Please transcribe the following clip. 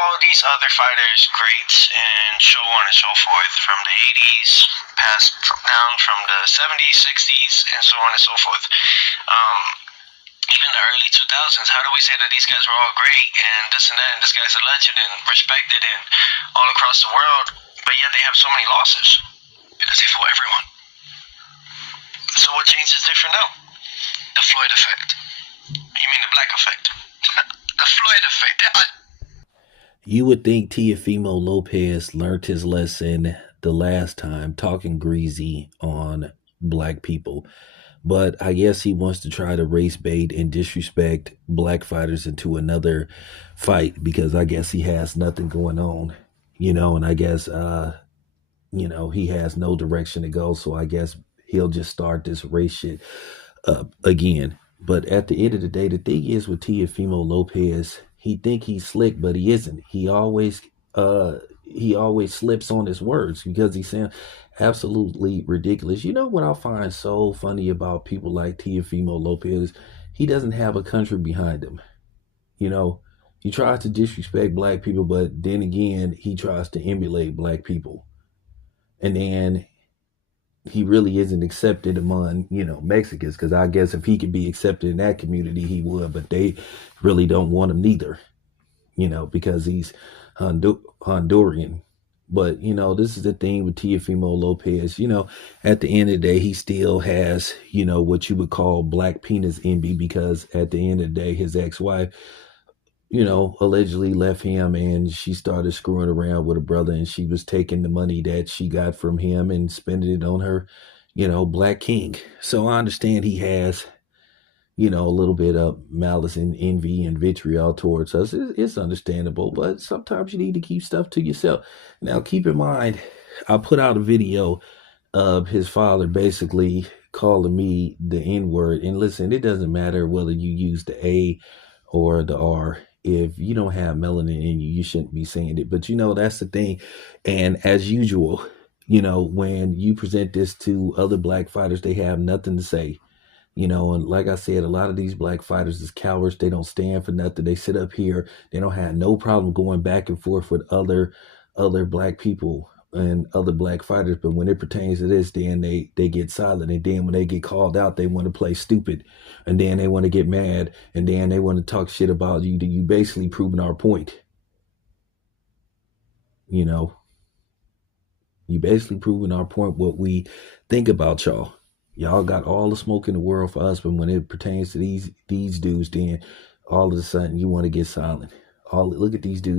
all these other fighters greats and so on and so forth from the 80s, past down from the 70s, 60s, and so on and so forth. Even the early 2000s, how do we say that these guys were all great and this and that, and this guy's a legend and respected and all across the world, but yet they have so many losses? Because they fought everyone. So what change is different now? The Floyd effect. You mean the black effect? The Floyd effect. You would think Teofimo Lopez learned his lesson the last time talking greasy on black people. But I guess he wants to try to race bait and disrespect black fighters into another fight because I guess he has nothing going on, and I guess, he has no direction to go. So I guess he'll just start this race shit up again. But at the end of the day, the thing is with Teofimo Lopez, he think he's slick, but he isn't. He always slips on his words because he sounds absolutely ridiculous. You know what I find so funny about people like Teofimo Lopez? He doesn't have a country behind him. He tries to disrespect black people, but then again, he tries to emulate black people. And then he really isn't accepted among Mexicans, because I guess if he could be accepted in that community he would, but they really don't want him neither, because he's Honduran. But this is the thing with Teofimo Lopez. At the end of the day, he still has what you would call black penis envy, because at the end of the day, his ex-wife allegedly left him and she started screwing around with a brother, and she was taking the money that she got from him and spending it on her, black king. So I understand he has, a little bit of malice and envy and vitriol towards us. It's understandable, but sometimes you need to keep stuff to yourself. Now, keep in mind, I put out a video of his father basically calling me the N-word. And listen, it doesn't matter whether you use the A or the R. If you don't have melanin in you, you shouldn't be saying it. But that's the thing. And as usual, when you present this to other black fighters, they have nothing to say. And like I said, a lot of these black fighters is cowards. They don't stand for nothing. They sit up here. They don't have no problem going back and forth with other black people and other black fighters. But when it pertains to this, then they get silent. And then when they get called out, they want to play stupid. And then they want to get mad. And then they want to talk shit about you. You basically proving our point. You basically proving our point, what we think about y'all. Y'all got all the smoke in the world for us, but when it pertains to these dudes, then all of a sudden you want to get silent. Look at these dudes.